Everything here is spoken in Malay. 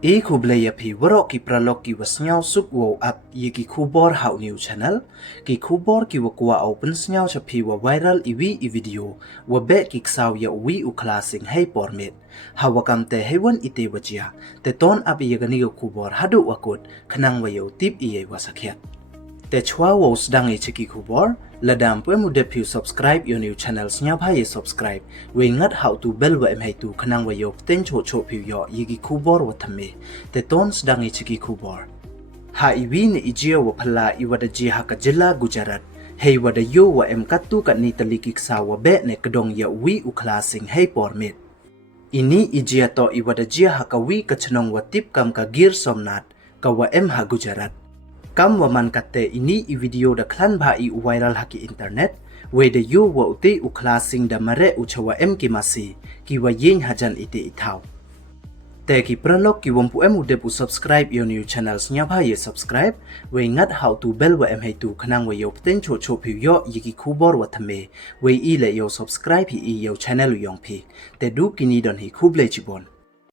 E kublaya pi warok ki pralok ki wasnyaw suk wo up ye ki kubor hau new channel ki kubor ki wakwa open snyaw cha pi wa viral iwi I video wa be ki Ksaw ya wi u Khla Sing heipor miet hawakam te hewan ite wajia te ton up ye gani kubor hadu wakut khnang wa yo tip iye wasakhet te chwa wo sdang e chiki kubor ladam pwe mu de phu subscribe your new channel snya bha ye subscribe we ngat how to bell wa em hai tu khnang wa yo ten cho cho phu yo yigi kubor wa thame te ton sdang e chiki kubor ha iwi ne ijia wa phala iwada ji ha ka jilla Gujarat hei wada yo wa em katu ka ni taliki Ksaw wa be ne kedong ya wi u Khla Sing heipor mit ini ijia to iwada ji ha ka wi ka chnong wa tip kam ka Gir Somnath ka wa em ha Gujarat kam waman kate ini I video da klan ba I viral haki internet we de yo wa uti u Khla Sing da mare u chawa em ki masi ki wa yin hajan ite ithau te ki pralok ki wompu em u de pu subscribe your new channels nya ba ye subscribe we ngat how to bell wa em hai tu khnang wa yo ten cho cho phi yo yiki khubor wa thame we I le yo subscribe hi I yo channel yong phi te du kini don hi khuble chibon